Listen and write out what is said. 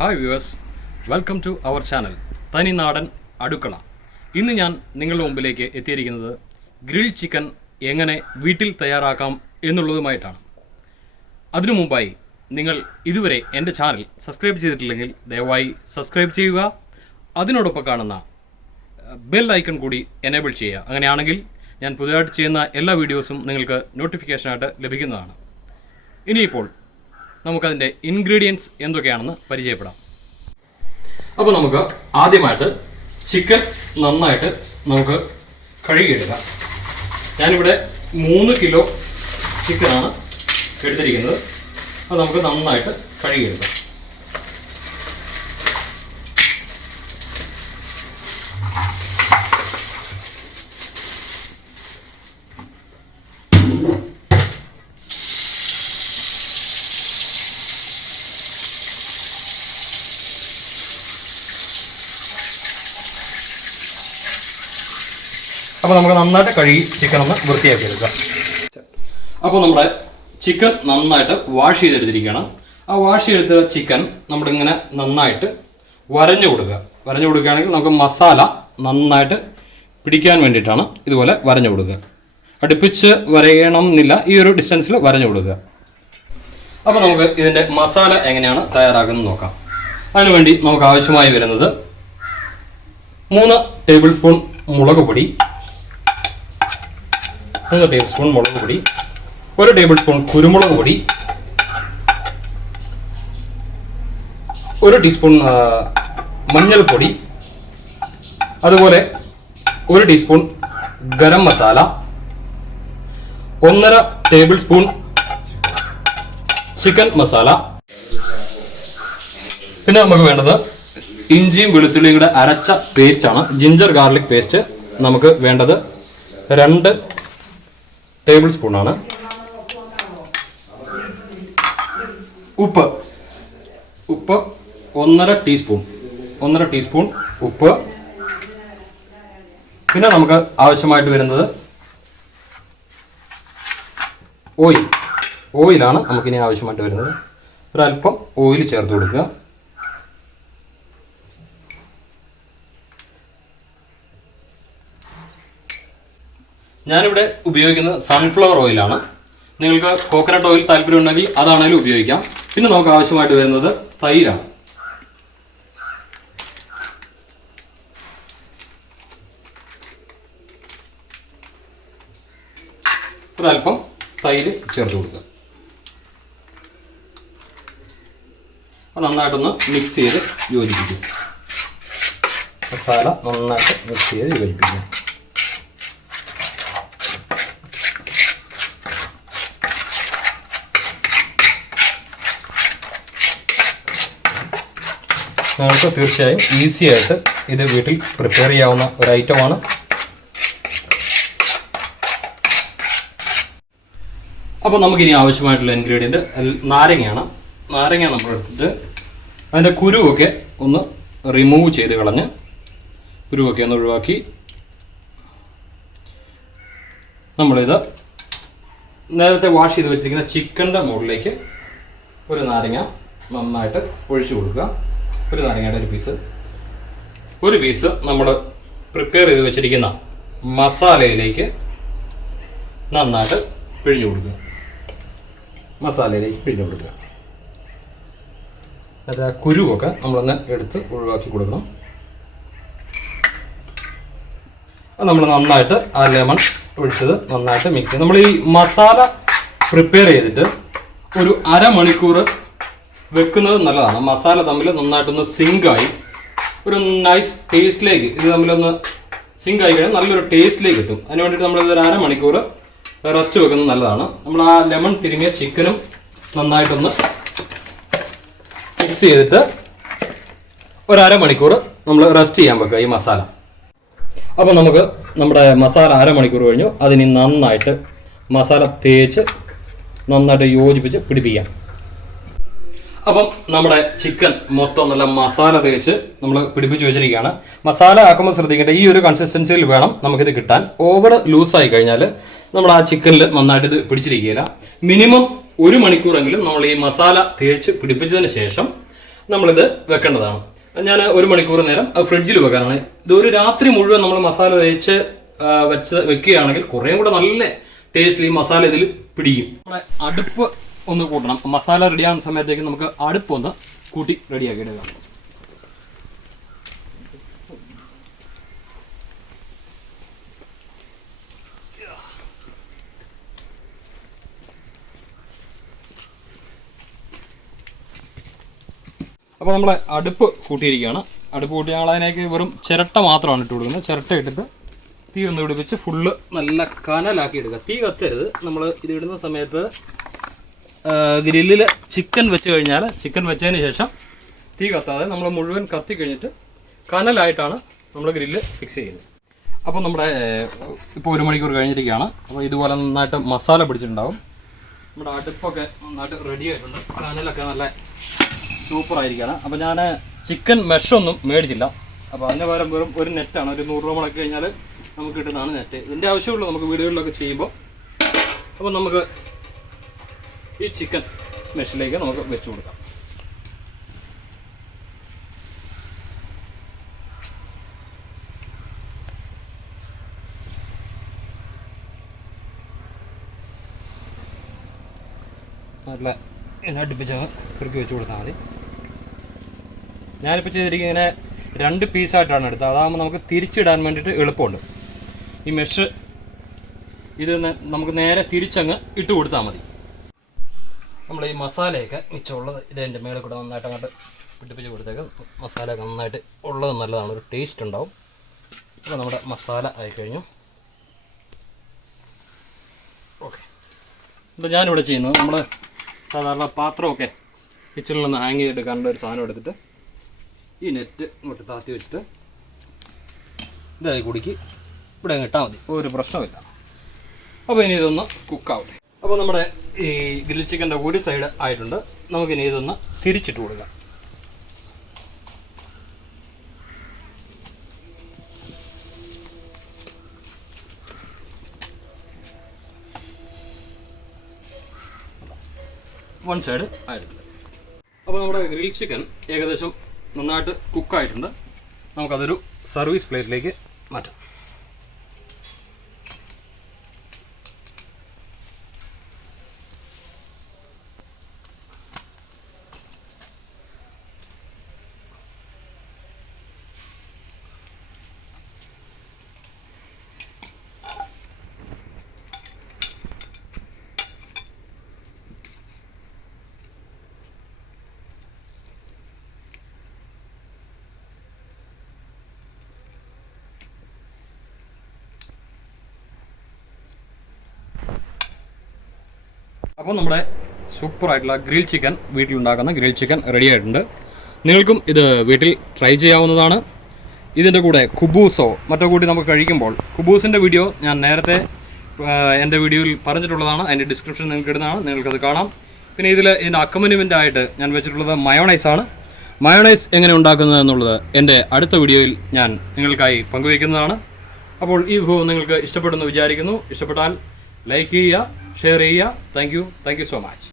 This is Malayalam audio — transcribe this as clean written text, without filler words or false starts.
Hi viewers, welcome to our channel Thani Naadan Adukkala. ഇന്ന് ഞാൻ നിങ്ങളുടെ മുമ്പിലേക്ക് എത്തിയിരിക്കുന്നത് ഗ്രിൽ ചിക്കൻ എങ്ങനെ വീട്ടിൽ തയ്യാറാക്കാം എന്നുള്ളതുമായിട്ടാണ്. അതിനു മുമ്പായി നിങ്ങൾ ഇതുവരെ എൻ്റെ ചാനൽ സബ്സ്ക്രൈബ് ചെയ്തിട്ടില്ലെങ്കിൽ ദയവായി സബ്സ്ക്രൈബ് ചെയ്യുക. അതിനോടൊപ്പം കാണുന്ന ബെൽ ഐക്കൺ കൂടി എനേബിൾ ചെയ്യുക. അങ്ങനെയാണെങ്കിൽ ഞാൻ പുതിയതായിട്ട് ചെയ്യുന്ന എല്ലാ വീഡിയോസും നിങ്ങൾക്ക് നോട്ടിഫിക്കേഷനായിട്ട് ലഭിക്കുന്നതാണ്. ഇനിയിപ്പോൾ നമുക്കതിൻ്റെ ഇൻഗ്രീഡിയൻസ് എന്തൊക്കെയാണെന്ന് പരിചയപ്പെടാം. അപ്പോൾ നമുക്ക് ആദ്യമായിട്ട് ചിക്കൻ നന്നായിട്ട് നമുക്ക് കഴുകിയെടുക്കാം. ഞാനിവിടെ 3 കിലോ ചിക്കനാണ് എടുത്തിരിക്കുന്നത്. അത് നമുക്ക് നന്നായിട്ട് കഴുകിയെടുക്കാം. അപ്പോൾ നമുക്ക് നന്നായിട്ട് കഴുകി ചിക്കൻ ഒന്ന് വൃത്തിയാക്കി എടുക്കാം. അപ്പോൾ നമ്മുടെ ചിക്കൻ നന്നായിട്ട് വാഷ് ചെയ്തെടുത്തിരിക്കണം. ആ വാഷ് ചെയ്തെടുത്ത ചിക്കൻ നമ്മളിങ്ങനെ നന്നായിട്ട് വരഞ്ഞു കൊടുക്കുകയാണെങ്കിൽ നമുക്ക് മസാല നന്നായിട്ട് പിടിക്കാൻ വേണ്ടിയിട്ടാണ് ഇതുപോലെ വരഞ്ഞു കൊടുക്കുക. അടുപ്പിച്ച് വരയണം എന്നില്ല, ഈ ഒരു ഡിസ്റ്റൻസിൽ വരഞ്ഞു കൊടുക്കുക. അപ്പോൾ നമുക്ക് ഇതിൻ്റെ മസാല എങ്ങനെയാണ് തയ്യാറാക്കുന്നത് നോക്കാം. അതിനുവേണ്ടി നമുക്ക് ആവശ്യമായി വരുന്നത് 3 ടേബിൾ സ്പൂൺ മുളക് പൊടി, 1 ടേബിൾ സ്പൂൺ കുരുമുളക് പൊടി, 1 ടീസ്പൂൺ മഞ്ഞൾപ്പൊടി, അതുപോലെ 1 teaspoon garam masala, 1.5 table spoon chicken masala. പിന്നെ നമുക്ക് വേണ്ടത് ഇഞ്ചിയും വെളുത്തുള്ളിയും കൂടെ അരച്ച പേസ്റ്റാണ്, ജിഞ്ചർ ഗാർലിക് പേസ്റ്റ്. നമുക്ക് വേണ്ടത് 2 ടേബിൾ സ്പൂണാണ്. ഉപ്പ് 1.5 ടീസ്പൂൺ ഉപ്പ്. പിന്നെ നമുക്ക് ആവശ്യമായിട്ട് വരുന്നത് ഓയിലാണ് നമുക്കിനി ആവശ്യമായിട്ട് വരുന്നത്. ഒരല്പം ഓയിൽ ചേർത്ത് കൊടുക്കുക. ഞാനിവിടെ ഉപയോഗിക്കുന്നത് സൺഫ്ലവർ ഓയിലാണ്. നിങ്ങൾക്ക് കോക്കനട്ട് ഓയിൽ താല്പര്യമുണ്ടെങ്കിൽ അതാണെങ്കിലും ഉപയോഗിക്കാം. പിന്നെ നമുക്ക് ആവശ്യമായിട്ട് വരുന്നത് തൈരാണ്. ഒരല്പം തൈര് ചേർത്ത് കൊടുക്കുക. അത് നന്നായിട്ടൊന്ന് മിക്സ് ചെയ്ത് യോജിപ്പിക്കുക. മസാല നന്നായിട്ട് മിക്സ് ചെയ്ത് യോജിപ്പിക്കുക. നിങ്ങൾക്ക് തീർച്ചയായും ഈസി ആയിട്ട് ഇത് വീട്ടിൽ പ്രിപ്പയർ ചെയ്യാവുന്ന ഒരു ഐറ്റമാണ്. അപ്പോൾ നമുക്കിനി ആവശ്യമായിട്ടുള്ള ഇൻഗ്രീഡിയൻറ്റ് നാരങ്ങയാണ്. നാരങ്ങ നമ്മൾ എടുത്തിട്ട് അതിൻ്റെ കുരുവൊക്കെ ഒന്ന് റിമൂവ് ചെയ്ത് കളഞ്ഞ് കുരുവൊക്കെ ഒന്ന് ഒഴിവാക്കി നമ്മളിത് നേരത്തെ വാഷ് ചെയ്ത് വെച്ചിരിക്കുന്ന ചിക്കൻ്റെ മുകളിലേക്ക് ഒരു നാരങ്ങ നന്നായിട്ട് ഒഴിച്ചു കൊടുക്കുക. ഒരു നാരങ്ങയുടെ ഒരു പീസ് നമ്മൾ പ്രിപ്പയർ ചെയ്ത് വെച്ചിരിക്കുന്ന മസാലയിലേക്ക് നന്നായിട്ട് പിഴിഞ്ഞു കൊടുക്കുക. അത് ആ കുരുവൊക്കെ നമ്മളൊന്ന് എടുത്ത് ഒഴിവാക്കി കൊടുക്കണം. അത് നമ്മൾ നന്നായിട്ട് ആ ലെമൺ ഒഴിച്ചത് നന്നായിട്ട് മിക്സ് ചെയ്യും. നമ്മൾ ഈ മസാല പ്രിപ്പയർ ചെയ്തിട്ട് ഒരു അരമണിക്കൂർ വെക്കുന്നത് നല്ലതാണ്. മസാല തമ്മിൽ നന്നായിട്ടൊന്ന് സിങ്കായി ഒരു നൈസ് ടേസ്റ്റിലേക്ക് ഇത് തമ്മിലൊന്ന് സിങ്ക് ആയി കഴിഞ്ഞാൽ നല്ലൊരു ടേസ്റ്റിലേക്ക് എത്തും. അതിന് വേണ്ടിയിട്ട് നമ്മളിത് ഒരു അരമണിക്കൂർ റെസ്റ്റ് വെക്കുന്നത് നല്ലതാണ്. നമ്മൾ ആ ലെമൺ തിരിങ്ങിയ ചിക്കനും നന്നായിട്ടൊന്ന് മിക്സ് ചെയ്തിട്ട് ഒരു അരമണിക്കൂർ നമ്മൾ റെസ്റ്റ് ചെയ്യാൻ വെക്കുക ഈ മസാല. അപ്പോൾ നമുക്ക് നമ്മുടെ മസാല അരമണിക്കൂർ കഴിഞ്ഞു. അതിന് നന്നായിട്ട് മസാല തേച്ച് നന്നായിട്ട് യോജിപ്പിച്ച് പിടിപ്പിക്കാം. അപ്പം നമ്മുടെ ചിക്കൻ മൊത്തം നല്ല മസാല തേച്ച് നമ്മൾ പിടിപ്പിച്ച് വെച്ചിരിക്കുകയാണ്. മസാല ആക്കുമ്പോൾ ശ്രദ്ധിക്കേണ്ട ഈ ഒരു കൺസിസ്റ്റൻസിയിൽ വേണം നമുക്കിത് കിട്ടാൻ. ഓവർ ലൂസായി കഴിഞ്ഞാൽ നമ്മൾ ആ ചിക്കനിൽ നന്നായിട്ട് ഇത് പിടിച്ചിരിക്കുകയില്ല. മിനിമം 1 മണിക്കൂറെങ്കിലും നമ്മൾ ഈ മസാല തേച്ച് പിടിപ്പിച്ചതിന് ശേഷം നമ്മളിത് വെക്കേണ്ടതാണ്. ഞാൻ 1 മണിക്കൂർ നേരം ഫ്രിഡ്ജിൽ വെക്കാനാണ്. ഇതൊരു രാത്രി മുഴുവൻ നമ്മൾ മസാല തേച്ച് വെക്കുകയാണെങ്കിൽ കുറേ കൂടെ നല്ല ടേസ്റ്റിൽ ഈ മസാല ഇതിൽ പിടിക്കും. നമ്മുടെ അടുപ്പ് ഒന്ന് കൂട്ടണം. മസാല റെഡിയാകുന്ന സമയത്തേക്ക് നമുക്ക് അടുപ്പ് ഒന്ന് കൂട്ടി റെഡിയാക്കി എടുക്കാം. അപ്പോൾ നമ്മളെ അടുപ്പ് കൂട്ടിയിരിക്കുകയാണ്. അടുപ്പ് കൂട്ടി ഞങ്ങൾ അതിനേക്ക് വെറും ചിരട്ട മാത്രമാണ് ഇട്ട് കൊടുക്കുന്നത്. ചിരട്ട ഇട്ടിട്ട് തീ ഒന്ന് പിടിപ്പിച്ച് ഫുള്ള് നല്ല കനലാക്കി എടുക്കുക. തീ കത്തരുത്. നമ്മൾ ഇത് ഇടുന്ന സമയത്ത് ഗ്രില്ലിൽ ചിക്കൻ വെച്ച് കഴിഞ്ഞാൽ ചിക്കൻ വെച്ചതിന് ശേഷം തീ കത്താതെ നമ്മൾ മുഴുവൻ കത്തി കഴിഞ്ഞിട്ട് കനലായിട്ടാണ് നമ്മൾ ഗ്രില്ല് ഫിക്സ് ചെയ്യുന്നത്. അപ്പോൾ നമ്മുടെ ഇപ്പോൾ 1 മണിക്കൂർ കഴിഞ്ഞിരിക്കുകയാണ്. അപ്പോൾ ഇതുപോലെ നന്നായിട്ട് മസാല പിടിച്ചിട്ടുണ്ടാവും. നമ്മുടെ അടുപ്പൊക്കെ നന്നായിട്ട് റെഡി ആയിട്ടുണ്ട്. കനലൊക്കെ നല്ല സൂപ്പറായിരിക്കുകയാണ്. അപ്പോൾ ഞാൻ ചിക്കൻ മെഷൊന്നും മേടിച്ചില്ല. അപ്പോൾ അതിന് പകരം വെറും ഒരു നെറ്റാണ്. ഒരു 100 രൂപ മുടക്കി കഴിഞ്ഞാൽ നമുക്ക് കിട്ടുന്നതാണ് നെറ്റ്. ഇതിൻ്റെ ആവശ്യമുള്ളൂ നമുക്ക് വീടുകളിലൊക്കെ ചെയ്യുമ്പോൾ. അപ്പോൾ നമുക്ക് ഈ ചിക്കൻ മെഷിലേക്ക് നമുക്ക് വെച്ച് കൊടുക്കാം. നല്ല അടുപ്പിച്ച് കുറുക്കി വെച്ച് കൊടുത്താൽ മതി. ഞാനിപ്പോൾ ചെയ്തിരിക്കുന്നത് ഇങ്ങനെ 2 പീസായിട്ടാണ് എടുത്തത്. അതാകുമ്പോൾ നമുക്ക് തിരിച്ചിടാൻ വേണ്ടിയിട്ട് എളുപ്പമുണ്ട്. ഈ മെഷ് ഇത് നമുക്ക് നേരെ തിരിച്ചങ്ങ് ഇട്ട് കൊടുത്താൽ മതി. നമ്മൾ ഈ മസാലയൊക്കെ മിച്ചമുള്ളത് ഇതിൻ്റെ മേളിൽ കൂടെ നന്നായിട്ട് അങ്ങോട്ട് പിടിപ്പിച്ച് കൊടുത്തേക്ക്. മസാലയൊക്കെ നന്നായിട്ട് ഉള്ളത് നല്ലതാണ്, ഒരു ടേസ്റ്റ് ഉണ്ടാവും. അപ്പോൾ നമ്മുടെ മസാല ആയിക്കഴിഞ്ഞു. ഓക്കെ, ഇപ്പോൾ ഞാനിവിടെ ചെയ്യുന്നത് നമ്മൾ സാധാരണ പാത്രമൊക്കെ കിച്ചണിൽ നിന്ന് ഹാങ് ചെയ്തെടുക്കാനുള്ള ഒരു സാധനം എടുത്തിട്ട് ഈ നെറ്റ് ഇങ്ങോട്ട് താത്തി വെച്ചിട്ട് ഇതായി കുടിക്ക് ഇവിടെ ഇട്ടാൽ മതി, ഒരു പ്രശ്നമില്ല. അപ്പോൾ ഇനി ഇതൊന്ന് കുക്കാവട്ടെ. അപ്പോൾ നമ്മുടെ ഈ ഗ്രിൽ ചിക്കൻ്റെ ഒരു സൈഡ് ആയിട്ടുണ്ട്. നമുക്കിനി ഇതൊന്ന് തിരിച്ചിട്ട് കൊടുക്കാം. വൺ സൈഡ് ആയിട്ടുണ്ട്. അപ്പോൾ നമ്മുടെ ഗ്രിൽ ചിക്കൻ ഏകദേശം നന്നായിട്ട് കുക്കായിട്ടുണ്ട്. നമുക്കതൊരു സർവീസ് പ്ലേറ്റിലേക്ക് മാറ്റാം. അപ്പോൾ നമ്മുടെ സൂപ്പറായിട്ടുള്ള ഗ്രിൽ ചിക്കൻ, വീട്ടിലുണ്ടാക്കുന്ന ഗ്രിൽ ചിക്കൻ റെഡി ആയിട്ടുണ്ട്. നിങ്ങൾക്കും ഇത് വീട്ടിൽ ട്രൈ ചെയ്യാവുന്നതാണ്. ഇതിൻ്റെ കൂടെ കുബൂസോ മറ്റോ കൂടി നമുക്ക് കഴിക്കുമ്പോൾ, കുബൂസിൻ്റെ വീഡിയോ ഞാൻ നേരത്തെ എൻ്റെ വീഡിയോയിൽ പറഞ്ഞിട്ടുള്ളതാണ്. അതിൻ്റെ ഡിസ്ക്രിപ്ഷൻ നിങ്ങൾക്ക് ഇടുന്നതാണ്, നിങ്ങൾക്കത് കാണാം. പിന്നെ ഇതിൻ്റെ അക്കമ്പനിമെൻ്റ് ആയിട്ട് ഞാൻ വെച്ചിട്ടുള്ളത് മയോണൈസാണ്. മയോണൈസ് എങ്ങനെ ഉണ്ടാക്കുന്നത് എന്നുള്ളത് എൻ്റെ അടുത്ത വീഡിയോയിൽ ഞാൻ നിങ്ങൾക്കായി പങ്കുവയ്ക്കുന്നതാണ്. അപ്പോൾ ഈ വിഭവം നിങ്ങൾക്ക് ഇഷ്ടപ്പെടുമെന്ന് വിചാരിക്കുന്നു. ഇഷ്ടപ്പെട്ടാൽ ലൈക്ക് ചെയ്യുക, ഷെയർ ചെയ്യുക. Thank you so much.